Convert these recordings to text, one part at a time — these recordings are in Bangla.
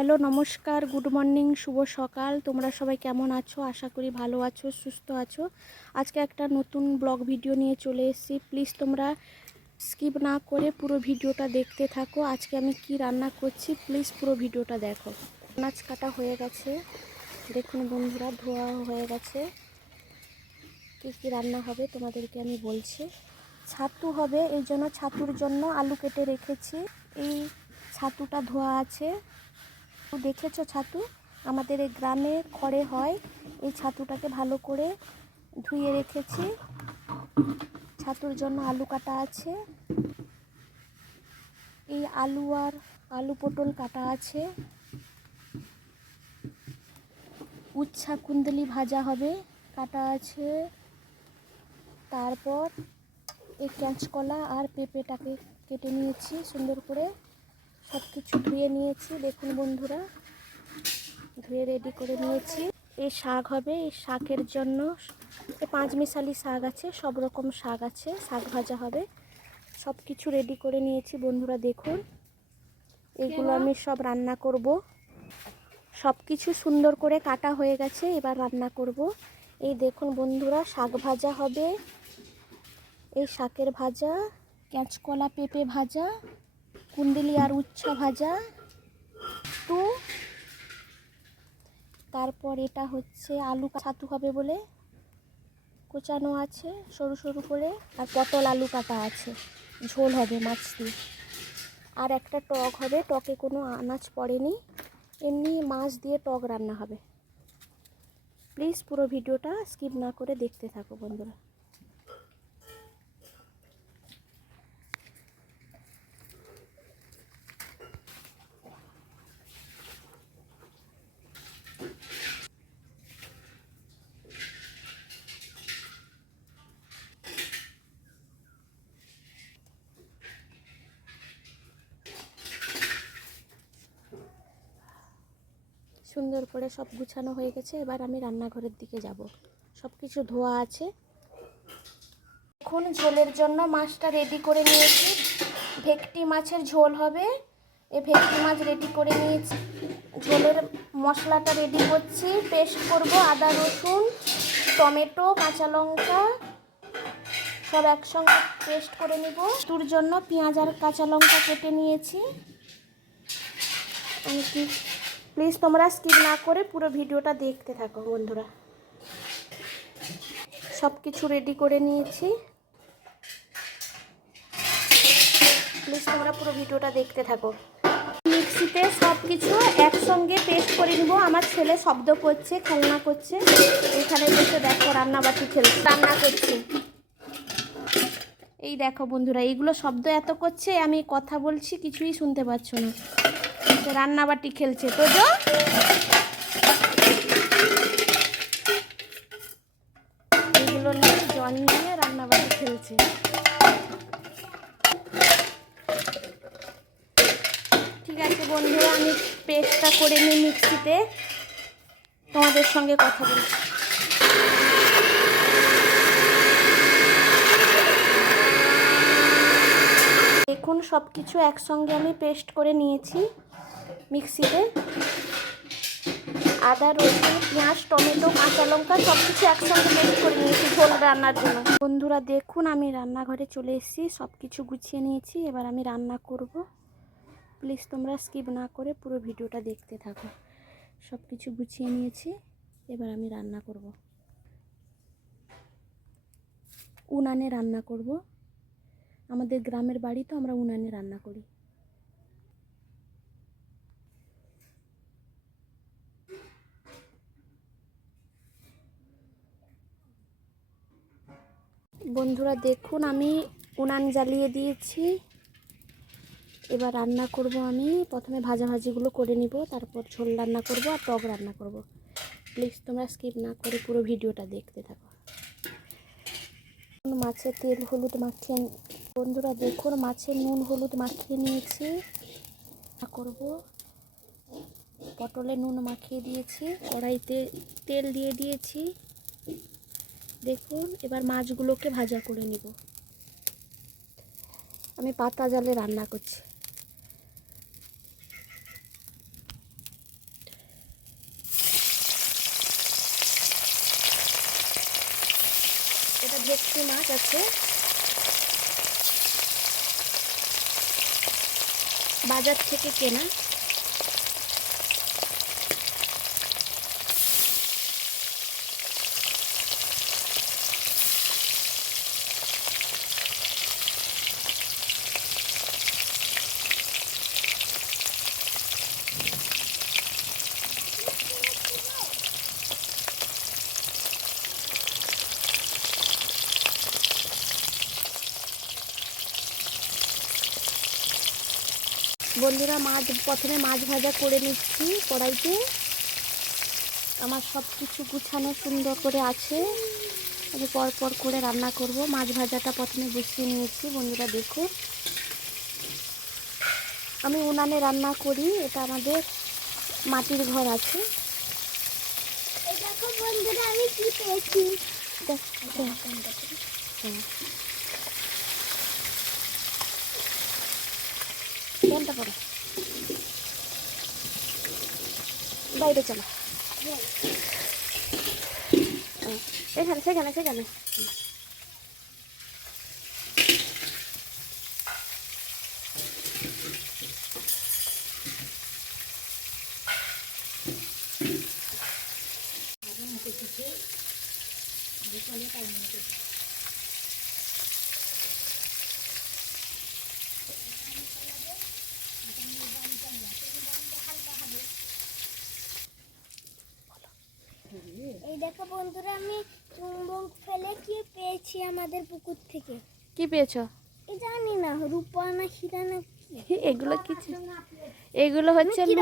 হ্যালো, নমস্কার, গুড মর্নিং, শুভ সকাল। তোমরা সবাই কেমন আছো? আশা করি ভালো আছো, সুস্থ আছো। আজকে একটা নতুন ব্লগ ভিডিও নিয়ে চলে এসেছি। প্লিজ তোমরা স্কিপ না করে পুরো ভিডিওটা দেখতে থাকো। আজকে আমি কি রান্না করছি, প্লিজ পুরো ভিডিওটা দেখো। আনাজ কাটা হয়ে গেছে। দেখুন বন্ধুরা, ধোয়া হয়ে গেছে। কী কী রান্না হবে তোমাদেরকে আমি বলছি। ছাতু হবে, এই জন্য ছাতুর জন্য আলু কেটে রেখেছি। এই ছাতুটা ধোয়া আছে। দেখেছ ছাতু? আমাদের এই গ্রামে খড়ে হয়। এই ছাতুটাকে ভালো করে ধুয়ে রেখেছি। ছাতুর জন্য আলু কাটা আছে। এই আলু আর আলু পটল কাটা আছে। উচ্ছা কুন্দলি ভাজা হবে, কাটা আছে। তারপর এই কাঁচকলা আর পেঁপেটাকে কেটে নিয়েছি সুন্দর করে। সব কিছু ধুয়ে নিয়েছি, দেখুন বন্ধুরা। ধুয়ে রেডি করে নিয়েছি। এই শাক হবে, এই শাকের জন্য এই পাঁচ মিশালি শাক আছে, সব রকম শাক আছে, শাক ভাজা হবে। সব কিছু রেডি করে নিয়েছি, বন্ধুরা দেখুন। এগুলো আমি সব রান্না করব। সব কিছু সুন্দর করে কাটা হয়ে গেছে, এবার রান্না করব। এই দেখুন বন্ধুরা, শাক ভাজা হবে। এই শাকের ভাজা, ক্যাঁচকলা পেঁপে ভাজা কুন্দলি আর উচ্ছা ভাজা। তো তারপর এটা হচ্ছে আলু ছাতু হবে বলে কোচানো আছে সরু সরু করে, আর পটল আলু কাটা আছে। ঝোল হবে মাছ দিয়ে। আর একটা টক হবে, টকে কোনো আনাজ পড়েনি। এমনি মাছ দিয়ে টক রান্না হবে। প্লিজ পুরো ভিডিওটা স্কিপ না করে দেখতে থাকো বন্ধুরা। সুন্দর করে সব গুছানো হয়ে গেছে, এবার আমি রান্নাঘরের দিকে যাব। সব কিছু ধোয়া আছে। এখন ঝোলের জন্য মাছটা রেডি করে নিয়েছি। ভেটকি মাছের ঝোল হবে। এ ভেটকি মাছ রেডি করে নিয়েছি। ঝোলের মশলাটা রেডি করছি। পেস্ট করব আদা, রসুন, টমেটো, কাঁচা লঙ্কা, সব একসঙ্গে পেস্ট করে নিব। তুর জন্য পেঁয়াজ আর কাঁচা লঙ্কা কেটে নিয়েছি। আমি কি প্লিজ তোমরা স্কিপ না করে পুরো ভিডিওটা দেখতে থাকো বন্ধুরা। সব কিছু রেডি করে নিয়েছি। প্লিজ তোমরা পুরো ভিডিওটা দেখতে থাকো। মিক্সিতে সব কিছু একসঙ্গে পেস্ট করে নিব। আমার ছেলে শব্দ করছে, খেলনা করছে। এখানে বসে দেখো রান্নাবাটি খেলছে, রান্না করছে। এই দেখো বন্ধুরা, এইগুলো শব্দ এত করছে, আমি কথা বলছি, কিছুই শুনতে পাচ্ছ না। সে রান্নাবাটি খেলছে, তো যো। এগুলো নিয়ে জল নিয়ে রান্নাবাটি খেলছে। ঠিক আছে বন্ধুরা, আমি পেস্টটা করে নিই মিক্সিতে। তোমাদের সঙ্গে কথা বলছি। দেখুন সব কিছু একসঙ্গে আমি পেস্ট করে নিয়েছি মিক্সিতে। আদা, রসুন, পেঁয়াজ, টমেটো, কাঁচা লঙ্কা সব কিছু একসঙ্গে পেস্ট করে নিয়েছি ঝোল রান্নার জন্য। বন্ধুরা, দেখুন, আমি রান্নাঘরে চলে এসেছি সব কিছু গুছিয়ে নিয়েছি। এবার আমি রান্না করব। প্লিজ, তোমরা স্কিপ না করে পুরো ভিডিওটা দেখতে থাকো। সব কিছু গুছিয়ে নিয়েছি, এবার আমি রান্না করব। উনানে রান্না করব। আমাদের গ্রামের বাড়ি তো আমরা উনানে রান্না করি। বন্ধুরা, দেখুন আমি উনান জ্বালিয়ে দিয়েছি। এবার রান্না করব আমি। প্রথমে ভাজাভাজিগুলো করে নিব, তারপর ঝোল রান্না করব আর টক রান্না করব। প্লিজ, তোমরা স্কিপ না করে পুরো ভিডিওটা দেখতে থাকো। মাছের তেল হলুদ মাখিয়ে বন্ধুরা দেখুন মাছে নুন হলুদ মাখিয়ে নিয়েছি। করব। পটলে নুন মাখিয়ে দিয়েছি। কড়াইতে তেল দিয়ে দিয়েছি। দেখুন, এবার মাছগুলোকে ভাজা করে নিব। আমি পাতা জালে রান্না করছি। এটা ভেটকি মাছ আছে। বাজার থেকে কেনা বন্ধুরা মাছ প্রথমে মাছ ভাজা করে নিচ্ছি কড়াইতে। আমার সব কিছু গুছানো সুন্দর করে আছে। আমি পর পর করে রান্না করব। মাছ ভাজাটা প্রথমে বসিয়ে নিয়েছি বন্ধুরা দেখো। আমি উনানে রান্না করি এটা আমাদের মাটির ঘর আছে। দেখো বন্ধুরা আমি কি পেয়েছি পরো বাইরে চলো। এখানে সেখানে সেখানে। এই দেখো বন্ধুরা আমি চুম্বক ফেলে কি পেয়েছি আমাদের পুকুর থেকে? কি পেয়েছ? জানি না রূপা না হীরা না কি? এগুলো কিছু এগুলো হচ্ছে আমি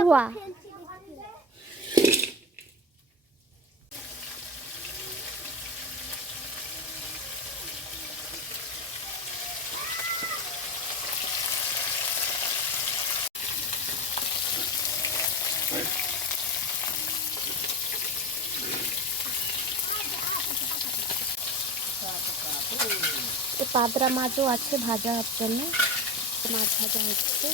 পাবদা মাছও আছে ভাজার জন্য। মাছ ভাজা হচ্ছে।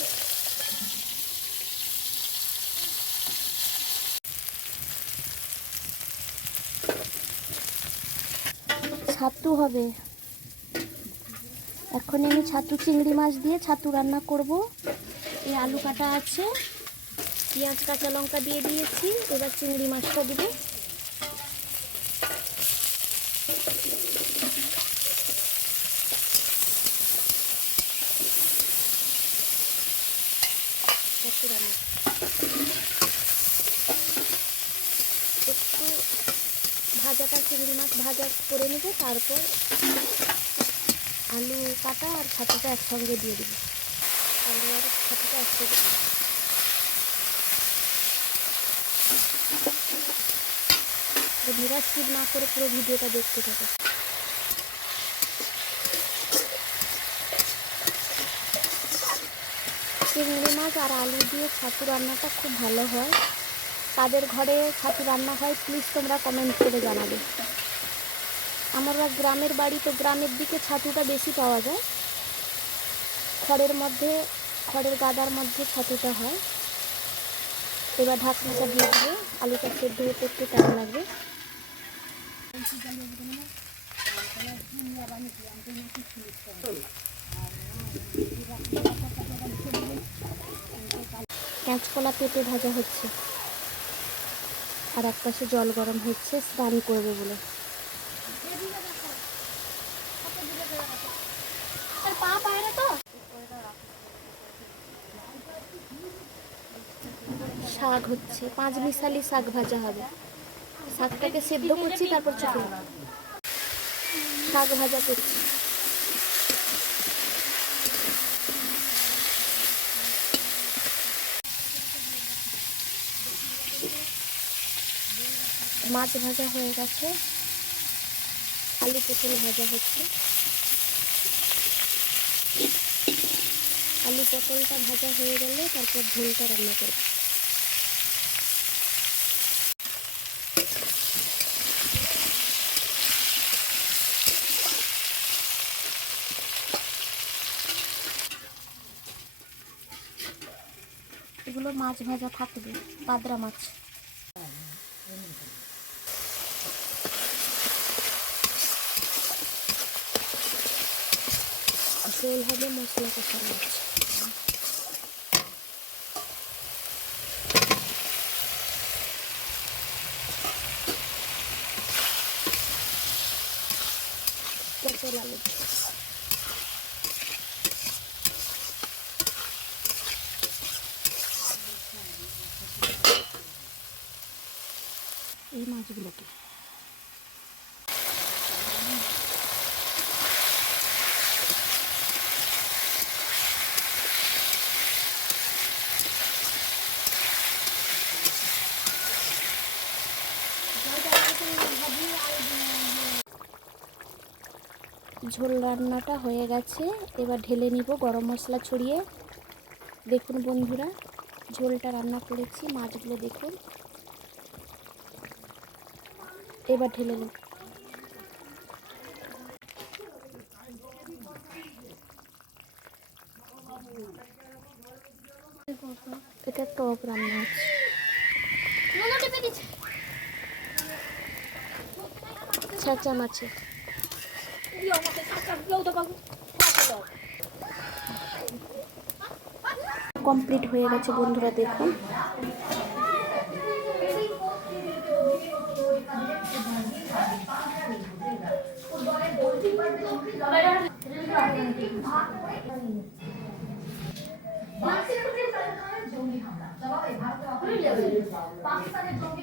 ছাতু হবে। এখন আমি ছাতু চিংড়ি মাছ দিয়ে ছাতু রান্না করব। এই আলু কাটা আছে। পেঁয়াজ, কাঁচা লঙ্কা দিয়ে দিয়েছি। এবার চিংড়ি মাছটা দিব ছাতু রান্না একটু ভাজাটা চিংড়ি মাছ ভাজা করে নেব তারপর আলু কাটা আর ছাতুটা একসঙ্গে দিয়ে দেবো। আলু আর ছাতুটা একসঙ্গে দেবো। বন্ধুরা স্কিপ না করে পুরো ভিডিওটা দেখতে থাকো। চিংড়ি মাছ আর আলু দিয়ে ছাতু রান্নাটা খুব ভালো হয়। তাদের ঘরে ছাতু রান্না হয় প্লিজ তোমরা কমেন্ট করে জানাবে। আমরা গ্রামের বাড়ি, তো গ্রামের দিকে ছাতুটা বেশি পাওয়া যায়। খড়ের মধ্যে, খড়ের গাদার মধ্যে ছাতুটা হয়। এবার ঢাকনাটা দিয়ে দিয়ে আলুটা সেদ্ধ হতে একটু টাইম লাগবে। কাঁচকলা পেঁপে ভাজা হচ্ছে। আর এক পাশে জল গরম হচ্ছে, স্নান করবে বলে। শাক হচ্ছে, পাঁচ মিশালি শাক ভাজা হবে। শাকটাকে সেদ্ধ করছি, তারপর চুপি শাক ভাজা করছি। মাছ ভাজা হয়ে গেছে। আলু পটল ভাজা হচ্ছে। আলু পটলটা ভাজা হয়ে গেলে তারপর ঝোলটা রান্না করব এগুলো মাছ ভাজা থাকবে পাদরা মাছ। ঝোল হবে মশলা কষানো আছে পটল আলু। এই মাছগুলোকে। ঝোল রান্নাটা হয়ে গেছে। এবার ঢেলে নিব গরম মশলা ছড়িয়ে। দেখুন বন্ধুরা, ঝোলটা রান্না করেছি, মাছগুলো দেখুন। এবার ঢেলে নিব এটা টক রান্না হচ্ছে। ছাঁচা মাছে। কমপ্লিট হয়ে গেছে বন্ধুরা দেখুন। পাকিস্তানের জঙ্গি